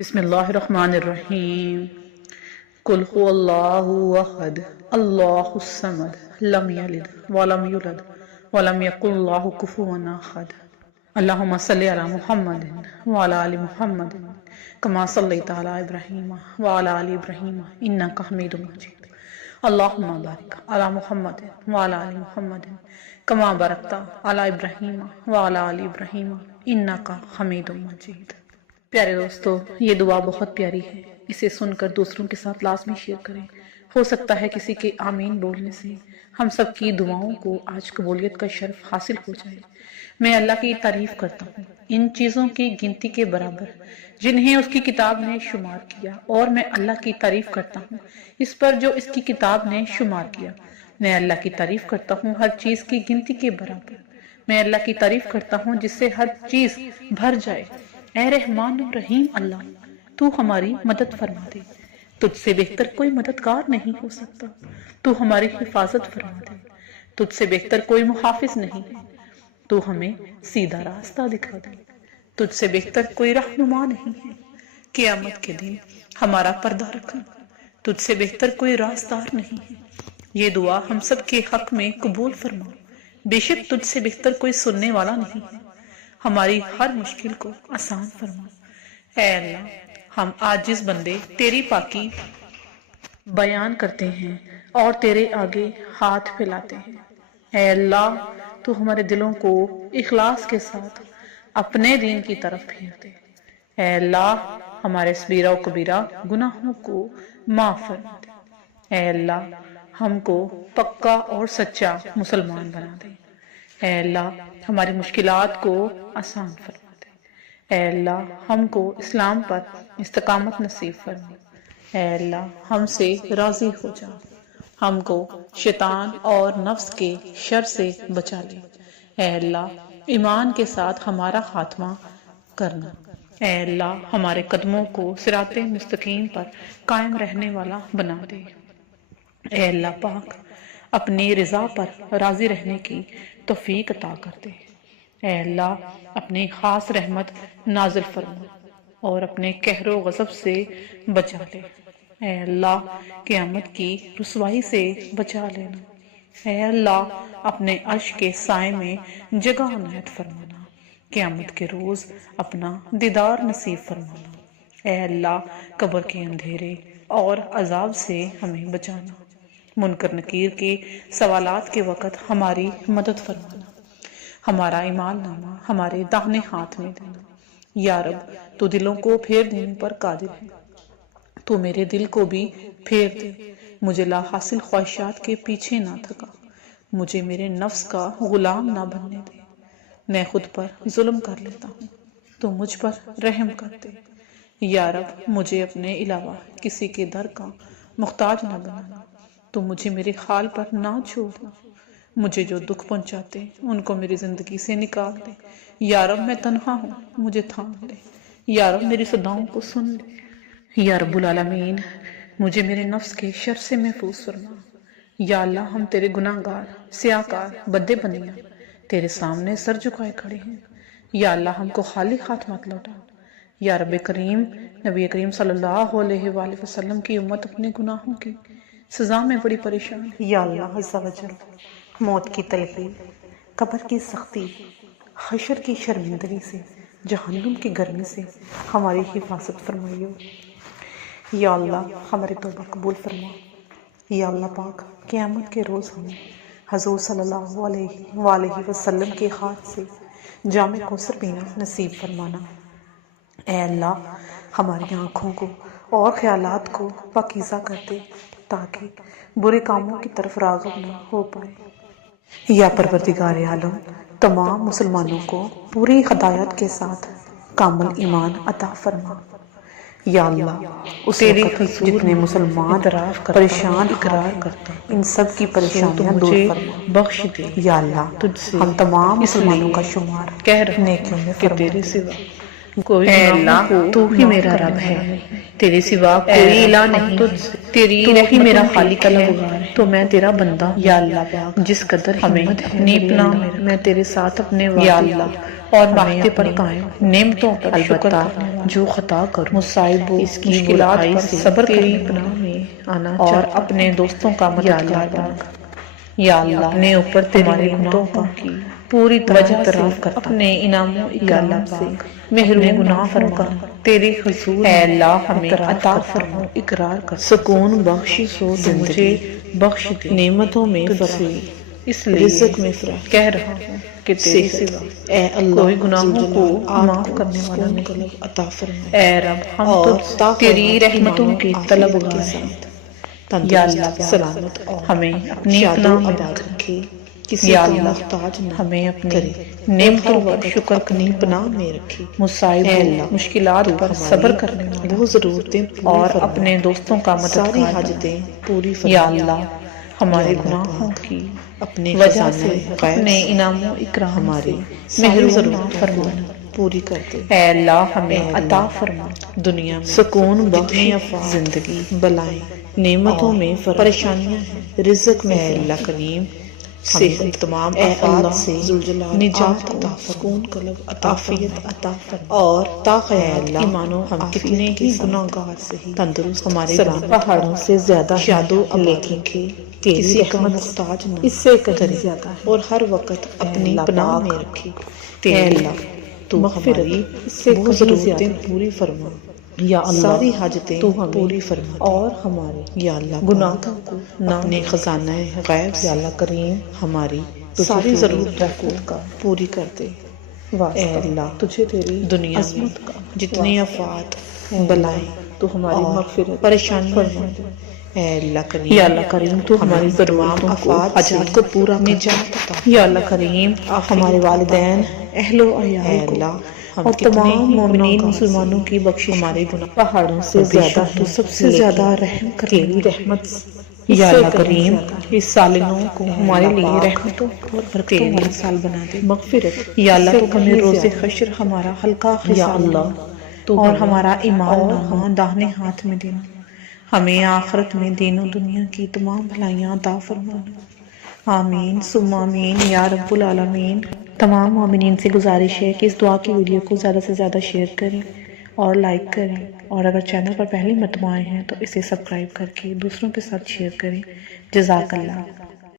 بسم الله الرحمن الرحيم. قل هو الله أحد الله الصمد لم يلد ولم يولد ولم يكن الله كفوا أحد. اللهم صل على محمد وعلى آل محمد كما صليت على إبراهيم وعلى آل إبراهيم إنك حميد مجيد. اللهم بارك على محمد وعلى آل محمد كما باركت على إبراهيم وعلى آل إبراهيم إنك حميد مجيد. پیارے دوستو، یہ دعا بہت پیاری ہے۔ اسے سن کر دوسروں کے ساتھ لازمی شیئر کریں۔ ہو سکتا ہے کسی کے آمین بولنے سے ہم سب کی دعاؤں کو آج قبولیت کا شرف حاصل ہو جائے۔ میں اللہ کی تعریف کرتا ہوں۔ ان چیزوں کی گنتی کے برابر، جنہیں اس کی کتاب نے شمار کیا۔ اور میں اللہ کی تعریف کرتا ہوں۔ اس پر جو اس کی کتاب نے شمار کیا، میں اللہ کی تعریف کرتا ہوں ہر چیز کی گنتی کے برابر۔ میں اللہ کی تعریف کرتا ہوں جس سے ہر چیز بھر جائے۔ اے رحمان و رحیم اللہ، تو ہماری مدد فرما دے۔ تجھ سے بہتر کوئی مددگار نہیں ہو سکتا۔ تو ہماری حفاظت فرما دے۔ تجھ سے بہتر کوئی محافظ نہیں۔ ہے تو ہمیں سیدھا راستہ دکھا دے۔ تجھ سے بہتر کوئی رہنما نہیں ہے۔ قیامت کے دن ہمارا پردہ رکھنا تجھ سے بہتر کوئی رازدار نہیں ہے۔ یہ دعا ہم سب کے حق میں قبول فرما۔ بے شک تجھ سے بہتر کوئی سننے والا نہیں ہے۔ ہماری ہر مشکل کو آسان فرما۔ اے اللہ، ہم آج جس بندے تیری پاکی بیان کرتے ہیں اور تیرے آگے ہاتھ پھیلاتے ہیں۔ اے اللہ، تو ہمارے دلوں کو اخلاص کے ساتھ اپنے دین کی طرف پھیر دے اے اللہ، ہمارے سبیرہ و کبیرہ گناہوں کو معاف فرما دے اے اللہ، ہم کو پکا اور سچا مسلمان بنا دے۔ اے اللہ، ہماری مشکلات کو آسان فرما دے اے اللہ، ہم کو اسلام پر استقامت نصیب فرما۔ اے اللہ، ہم سے راضی ہو جا۔ ہم کو شیطان اور نفس کے شر سے بچا لے۔ اے اللہ، ایمان کے ساتھ ہمارا خاتمہ کرنا۔ اے اللہ، ہمارے قدموں کو سرات مستقیم پر قائم رہنے والا بنا دے۔ اے اللہ، پاک اپنی رضا پر راضی رہنے کی توفیق عطا کر دے اے اللہ، اپنی خاص رحمت نازل فرما اور اپنے کہر و غضب سے بچا لے۔ اے اللہ، قیامت کی رسوائی سے بچا لینا۔ اے اللہ، اپنے عرش کے سائے میں جگہ عنایت فرمانا۔ قیامت کے روز اپنا دیدار نصیب فرمانا۔ اے اللہ، قبر کے اندھیرے اور عذاب سے ہمیں بچانا۔ منکر نکیر کے سوالات کے وقت ہماری مدد فرمانا ہمارا ایمان نامہ ہمارے داہنے ہاتھ میں دینا یا رب، تو دلوں کو پھیر دینے پر قادر ہے۔ تو میرے دل کو بھی پھیر دے۔ مجھے لا حاصل خواہشات کے پیچھے نہ تھکا۔ مجھے میرے نفس کا غلام نہ بننے دے۔ میں خود پر ظلم کر لیتا ہوں۔ تو مجھ پر رحم کر دے۔ یا رب، مجھے اپنے علاوہ کسی کے در کا محتاج نہ بنانا تو مجھے میرے خال پر نہ چھوڑنا مجھے جو دکھ پہنچاتے، ان کو میری زندگی سے نکال دے۔ یا رب، میں تنہا ہوں، مجھے تھام لے۔ یا رب، میری صداؤں کو سن لے۔ یا رب العالمین، مجھے میرے نفس کے شر سے محفوظ فرما۔ یا اللہ، ہم تیرے گناہ گار سیاکار بدے بنیاں تیرے سامنے سر جھکائے کھڑے ہیں۔ یا اللہ، ہم کو خالی خات مت لوٹا۔ یا رب کریم، نبی کریم صلی اللہ علیہ وآلہ وسلم کی امت اپنے گناہوں کی سزا میں بڑی پریشان یا اللہ عز و جل، موت کی تلخی قبر کی سختی، حشر کی شرمندگی سے، جہنم کی گرمی سے ہماری حفاظت فرمائیو یا اللہ ہمارے توبہ قبول فرما۔ یا اللہ پاک، قیامت کے روز ہمیں حضور صلی اللہ علیہ وآلہ وسلم کے ہاتھ سے جامع کوثر پینا نصیب فرمانا۔ اے اللہ، ہماری آنکھوں کو اور خیالات کو پاکیزہ کر دے۔ تاکہ برے کاموں کی طرف راغب نہ ہو پائے۔ یا پروردگار عالم تمام مسلمانوں کو پوری ہدایت کے ساتھ کامل ایمان عطا فرما۔ یا اللہ تیری جتنے مسلمان پریشان اقرار ہیں، کرتا ان سب کی پریشانیاں دور فرما۔ بخش دے۔ یا اللہ تجھ سے ہم تمام مسلمانوں کا شمار کہہ رہا نیکیوں میں کہ فرما تیرے دے۔ سوا کوئی اے اللہ تو ہی میرا رب ہے۔ تیرے سوا کوئی الہ نہیں تیری ہی میرا خالق ہے۔ تو میں تیرا بندہ یا اللہ جس قدر ہمیں اللہ، میں تیرے ساتھ اپنے یا اللہ۔ اور معاہدے پر قائم۔ نعمتوں پر البتہ جو خطا کروں مصائب و اس کی مشکلات پر صبر میں آنا اور۔ اپنے دوستوں کا مددگار بنا یا اللہ اپنے اوپر نعمتوں گناہوں کی پوری طرح وجہ سے اعتراف کرتا اپنے انعاموں یا اکرام سے محروم گناہوں فرما۔ کا تیری حضور اے میں اللہ ہمیں عطا فرما۔ اقرار کر سکون بخش تو زندگی مجھے بخش نعمتوں میں سے اس لیے رزق میں فرح کہہ رہا ہوں کہ صحت۔ سوا اے اللہ کوئی گناہوں کو معاف کرنے والا نہیں۔ عطا اے رب ہم تو تیری رحمتوں و کی عافیت طلبگار ہیں۔ ساتھ۔ یا اللہ سلامت ہمیں اپنی آباد رکھ رکھے کسی یا اللہ نہ ہمیں اپنی کرے نعمتوں پر شکر کرنے پناہ میں رکھے۔ مصائب اللہ، مشکلات پر صبر کرنے وہ ضرورتیں اور اپنے دوستوں کا ساری مددگار بنا حاجتیں پوری یا اللہ ہمارے گناہوں کی اپنے وجہ سے اپنے انعام و اکرام ساری محروم فرمانا پوری کرتے اے اللہ ہمیں عطا فرما۔ دنیا میں سکون بخش جتنی افات زندگی۔ بلائیں۔ نعمتوں میں پریشانیاں ہیں۔ رزق میں اے اللہ کریم۔ صحت، تمام اے آفات اللہ، سے نجات عطا سکون قلب عطا فرمائے عطا فرما۔ اور قیامت اللہ، ایمان و ہم کتنے کے ہی گناہ گار سے تندرست ہمارے پہاڑوں سے زیادہ ہیں، شاد و آباد لیکن تیری کسی کا محتاج نہ اس سے کرے زیادہ اور ہر وقت اپنی پناہ میں رکھے۔ اے اللہ تو ہماری اس سے ضرورتیں پوری فرما۔ یا اللہ ساری حاجتیں تو پوری فرما۔ اور ہمارے یا اللہ پاک، کو اپنے خزانہ غیب سے یا اللہ کریم ہماری ساری ضرورتوں کو پوری کر دے۔ اے اللہ تجھے تیری دنیا میں عظمت کا جتنی افات بلائیں۔ تو ہماری مغفرت پریشانیاں فرما اے اللہ کریم یا اللہ کریم تو ہماری ضرورتوں کو حاجات کو پورا نجات عطا یا اللہ کریم ہمارے والدین اہل و عیال کو اور تمام مومنین مسلمانوں کی بخشش ہمارے۔ گناہ پہاڑوں سے زیادہ تو سب سے زیادہ رحم کر تیری رحمت یا اللہ کریم اس سالنوں کو ہمارے لیے پاک، رحمتوں اور والا سال بنا دے۔ مغفرت یا اللہ تو ہمیں روز حشر ہمارا ہلکا یا اللہ تو اور ہمارا ایمان نامہ داہنے ہاتھ میں دینا۔ ہمیں آخرت میں دین و دنیا کی تمام بھلائیاں عطا فرمانا آمین۔ ثم آمین۔ یا رب العالمین۔ تمام مومنین سے گزارش ہے کہ اس دعا کی ویڈیو کو زیادہ سے زیادہ شیئر کریں اور لائک کریں۔ اور اگر چینل پر پہلی مرتبہ آئے ہیں تو اسے سبسکرائب کر کے دوسروں کے ساتھ شیئر کریں۔ جزاک اللہ۔